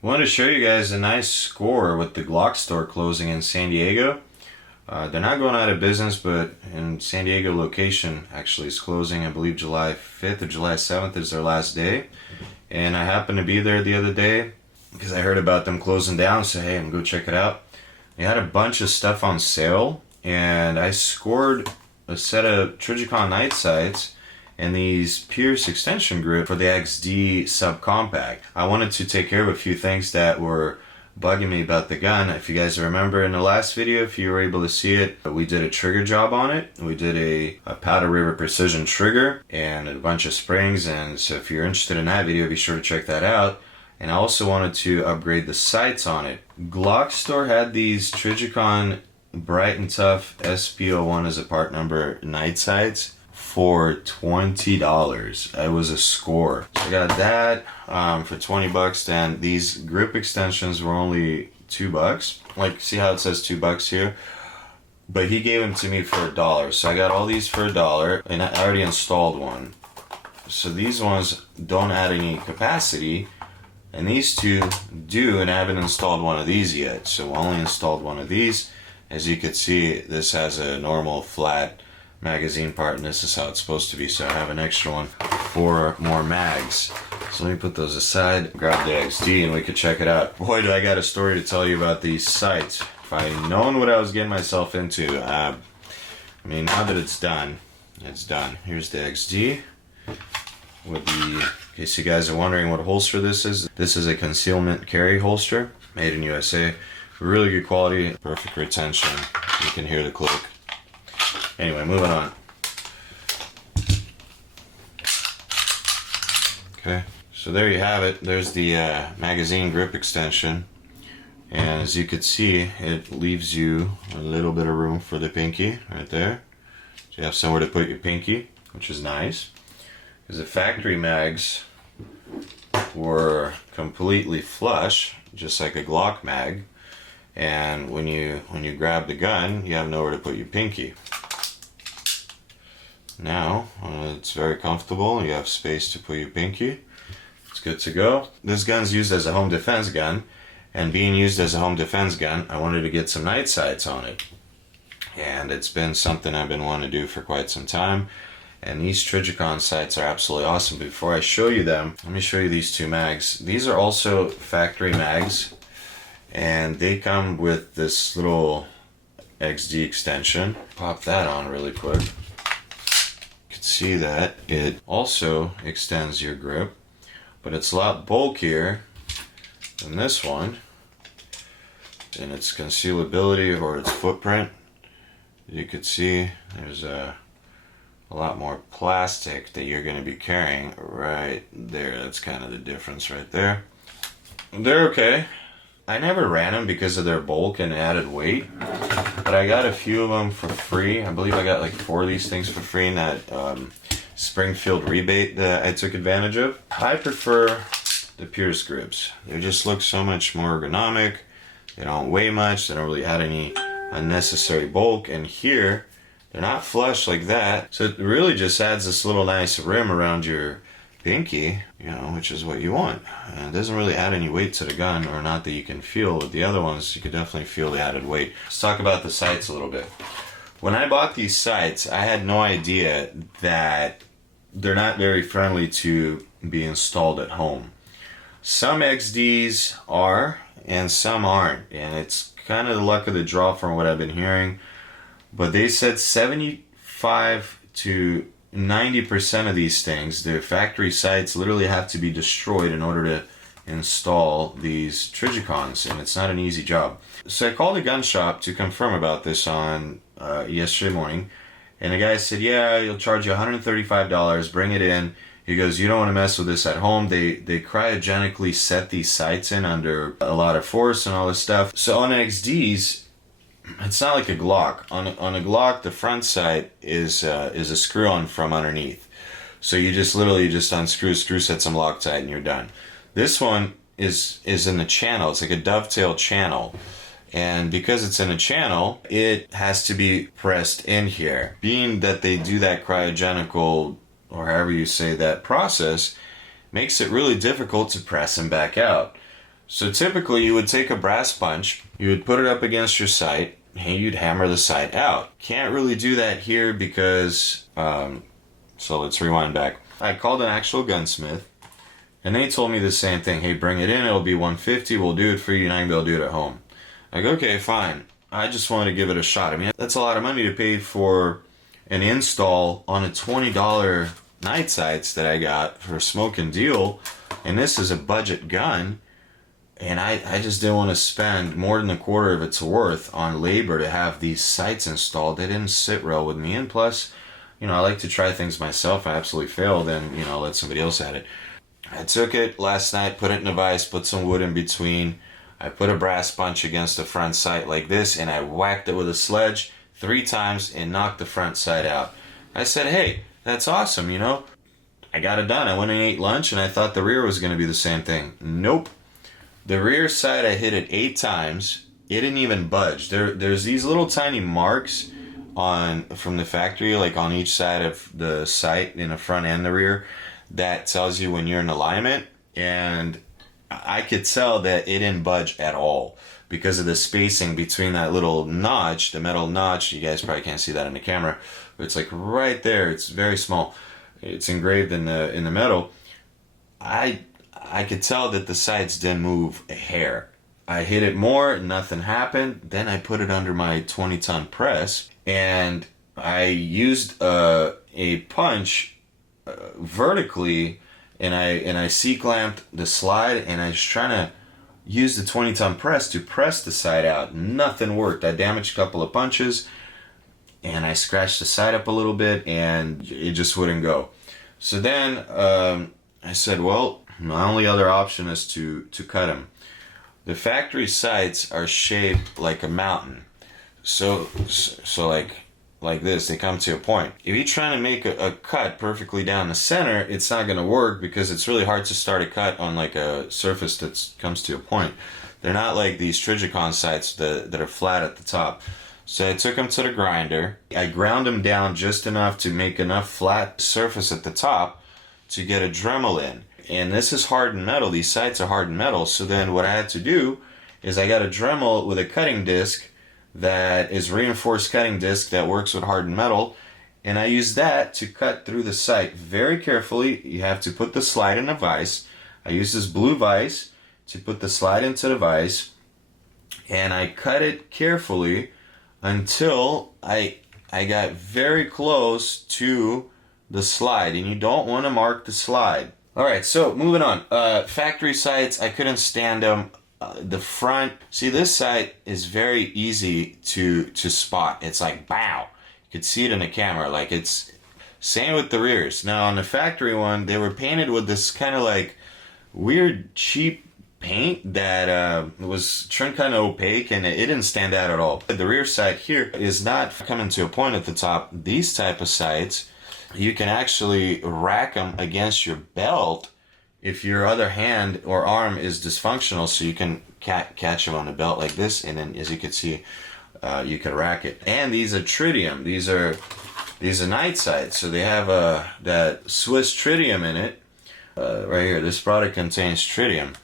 Wanted to show you guys a nice score with the Glock store closing in San Diego. They're not going out of business, but in San Diego location actually is closing. I believe July 5th or July 7th is their last day. And I happened to be there the other day because I heard about them closing down, so hey, I'm gonna go check it out. They had a bunch of stuff on sale, and I scored a set of Trijicon night sights and these Pearce extension grip for the XD Subcompact. I wanted to take care of a few things that were bugging me about the gun. If you guys remember in the last video, if you were able to see it, we did a trigger job on it. We did a Powder River precision trigger and a bunch of springs, and so if you're interested in that video, be sure to check that out. And I also wanted to upgrade the sights on it. Glock store had these Trijicon Bright and Tough SP01 as a part number night sights for $20. It was a score. So I got that for $20. Then these grip extensions were only $2. Like, see how it says $2 here? But he gave them to me for $1. So I got all these for $1, and I already installed one. So these ones don't add any capacity, and these two do, and I haven't installed one of these yet. So I only installed one of these. As you can see, this has a normal flat magazine part, and this is how it's supposed to be, so I have an extra one for more mags. So let me put those aside, grab the XD, and we could check it out. Boy, do I got a story to tell you about these sights. If I had known what I was getting myself into, I mean, now that it's done, it's done. Here's the XD with the, in case you guys are wondering what holster this is a concealment carry holster, made in USA. Really good quality, perfect retention. You can hear the click. Anyway, moving on. Okay, so there you have it. There's the magazine grip extension. And as you can see, it leaves you a little bit of room for the pinky right there. So you have somewhere to put your pinky, which is nice. Because the factory mags were completely flush, just like a Glock mag. And when you grab the gun, you have nowhere to put your pinky. Now, it's very comfortable. You have space to put your pinky. It's good to go. This gun's used as a home defense gun, and being used as a home defense gun, I wanted to get some night sights on it. And it's been something I've been wanting to do for quite some time. And these Trijicon sights are absolutely awesome. Before I show you them, let me show you these two mags. These are also factory mags, and they come with this little XD extension. Pop that on really quick. See that it also extends your grip, but it's a lot bulkier than this one in its concealability or its footprint. You could see there's a lot more plastic that you're going to be carrying right there. That's kind of the difference right there. They're okay. I never ran them because of their bulk and added weight, but I got a few of them for free. I believe I got like 4 of these things for free in that Springfield rebate that I took advantage of. I prefer the Pearce grips. They just look so much more ergonomic. They don't weigh much. They don't really add any unnecessary bulk. And here, they're not flush like that. So it really just adds this little nice rim around your pinky, you know, which is what you want. And it doesn't really add any weight to the gun, or not that you can feel. With the other ones, you could definitely feel the added weight. Let's talk about the sights a little bit. When I bought these sights, I had no idea that they're not very friendly to be installed at home. Some XDs are, and some aren't. And it's kind of the luck of the draw from what I've been hearing. But they said 75 to 90% of these things, the factory sights literally have to be destroyed in order to install these Trijicons, and it's not an easy job. So I called a gun shop to confirm about this on yesterday morning, and the guy said, yeah, he'll charge you $135, bring it in. He goes, you don't want to mess with this at home. They cryogenically set these sights in under a lot of force and all this stuff. So on XDs, it's not like a Glock. On a Glock, the front sight is a screw-on from underneath. So you just literally just unscrew, set some Loctite, and you're done. This one is in the channel. It's like a dovetail channel. And because it's in a channel, it has to be pressed in here. Being that they do that cryogenical, or however you say that process, makes it really difficult to press them back out. So typically you would take a brass punch, you would put it up against your sight, and you'd hammer the sight out. Can't really do that here because, so let's rewind back. I called an actual gunsmith, and they told me the same thing. Hey, bring it in, it'll be $150, we'll do it for you, and I can be able to do it at home. I go, okay, fine. I just wanted to give it a shot. I mean, that's a lot of money to pay for an install on a $20 night sights that I got for a smoking deal, and this is a budget gun. And I just didn't want to spend more than a quarter of its worth on labor to have these sights installed. They didn't sit well with me. And plus, I like to try things myself. I absolutely failed and, let somebody else at it. I took it last night, put it in a vise, put some wood in between. I put a brass punch against the front sight like this, and I whacked it with a sledge 3 times and knocked the front sight out. I said, hey, that's awesome, I got it done. I went and ate lunch, and I thought the rear was going to be the same thing. Nope. The rear side, I hit it 8 times. It didn't even budge. There's these little tiny marks from the factory, like on each side of the sight, in the front and the rear, that tells you when you're in alignment. And I could tell that it didn't budge at all because of the spacing between that little notch, the metal notch. You guys probably can't see that in the camera, but it's like right there. It's very small. It's engraved in the metal. I could tell that the sights didn't move a hair. I hit it more, nothing happened. Then I put it under my 20-ton press, and I used a punch vertically, and I C-clamped the slide, and I was trying to use the 20-ton press to press the sight out. Nothing worked. I damaged a couple of punches, and I scratched the sight up a little bit, and it just wouldn't go. So then I said, well, my only other option is to cut them. The factory sights are shaped like a mountain. So like this, they come to a point. If you're trying to make a cut perfectly down the center, it's not going to work because it's really hard to start a cut on like a surface that comes to a point. They're not like these Trijicon sights that are flat at the top. So I took them to the grinder. I ground them down just enough to make enough flat surface at the top to get a Dremel in. And this is hardened metal. These sights are hardened metal. So then what I had to do is I got a Dremel with a cutting disc that is reinforced cutting disc that works with hardened metal. And I used that to cut through the sight very carefully. You have to put the slide in a vise. I used this blue vise to put the slide into the vise. And I cut it carefully until I got very close to the slide. And you don't want to mark the slide. Alright, so moving on. Factory sights, I couldn't stand them. The front, see, this sight is very easy to spot. It's like, bow. You could see it in the camera. Like, it's same with the rears. Now, on the factory one, they were painted with this kind of like weird, cheap paint that was turned kind of opaque, and it didn't stand out at all. The rear sight here is not coming to a point at the top. These type of sights, you can actually rack them against your belt if your other hand or arm is dysfunctional, so you can catch them on the belt like this, and then as you can see, you can rack it. And these are tritium. These are night sights, so they have that Swiss tritium in it. Right here, this product contains tritium.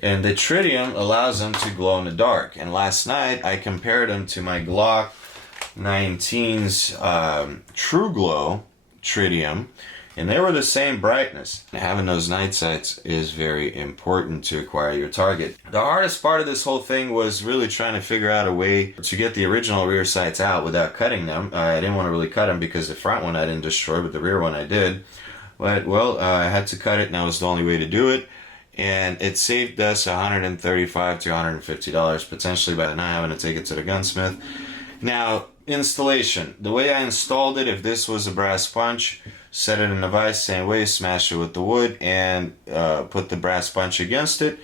And the tritium allows them to glow in the dark. And last night, I compared them to my Glock 19's True Glow tritium, and they were the same brightness. Having those night sights is very important to acquire your target. The hardest part of this whole thing was really trying to figure out a way to get the original rear sights out without cutting them. I didn't want to really cut them because the front one I didn't destroy, but the rear one I did. But, well, I had to cut it, and that was the only way to do it. And it saved us $135 to $150 potentially by not having to take it to the gunsmith. Now, installation. The way I installed it, if this was a brass punch, set it in the vise, same way, smash it with the wood, and put the brass punch against it,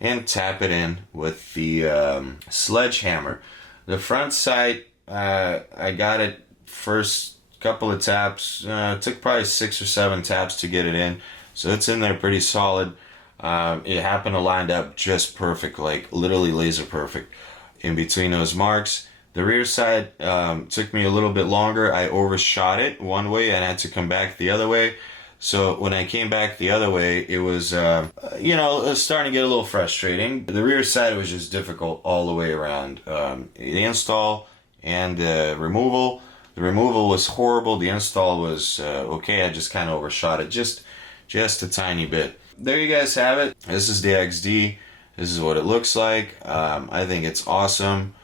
and tap it in with the sledgehammer. The front sight, I got it first couple of taps. It took probably 6 or 7 taps to get it in, so it's in there pretty solid. It happened to line up just perfect, like literally laser perfect in between those marks. The rear side took me a little bit longer. I overshot it one way and had to come back the other way. So when I came back the other way, it was, you know, it was starting to get a little frustrating. The rear side was just difficult all the way around. The install and the removal. The removal was horrible. The install was okay. I just kind of overshot it just a tiny bit. There you guys have it. This is the XD. This is what it looks like. I think it's awesome.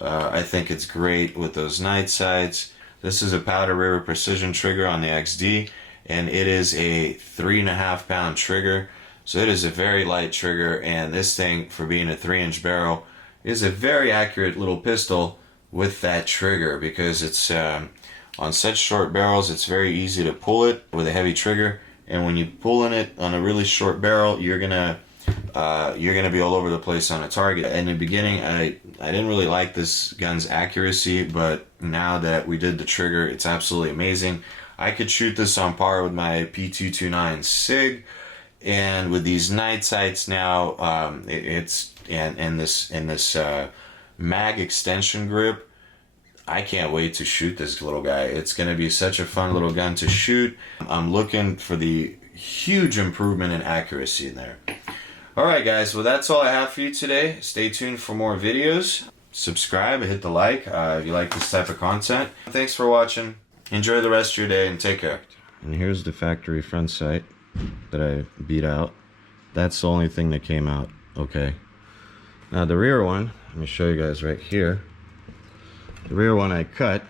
I think it's great with those night sights. This is a Powder River Precision trigger on the XD, and it is a 3.5 pound trigger. So it is a very light trigger, and this thing, for being a 3-inch barrel, is a very accurate little pistol with that trigger, because it's on such short barrels, it's very easy to pull it with a heavy trigger. And when you're pulling it on a really short barrel, you're gonna be all over the place on a target. In the beginning, I didn't really like this gun's accuracy, but now that we did the trigger, it's absolutely amazing. I could shoot this on par with my P229 SIG, and with these night sights now, it's and this mag extension grip. I can't wait to shoot this little guy. It's going to be such a fun little gun to shoot. I'm looking for the huge improvement in accuracy in there. Alright guys, well that's all I have for you today. Stay tuned for more videos. Subscribe and hit the like if you like this type of content. Thanks for watching. Enjoy the rest of your day and take care. And here's the factory front sight that I beat out. That's the only thing that came out okay. Now the rear one, let me show you guys right here. The rear one I cut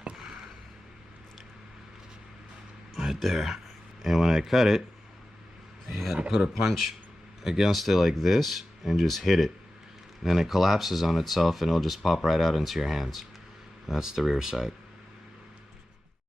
right there, and when I cut it, you gotta put a punch against it like this and just hit it, and then it collapses on itself and it'll just pop right out into your hands. That's the rear side.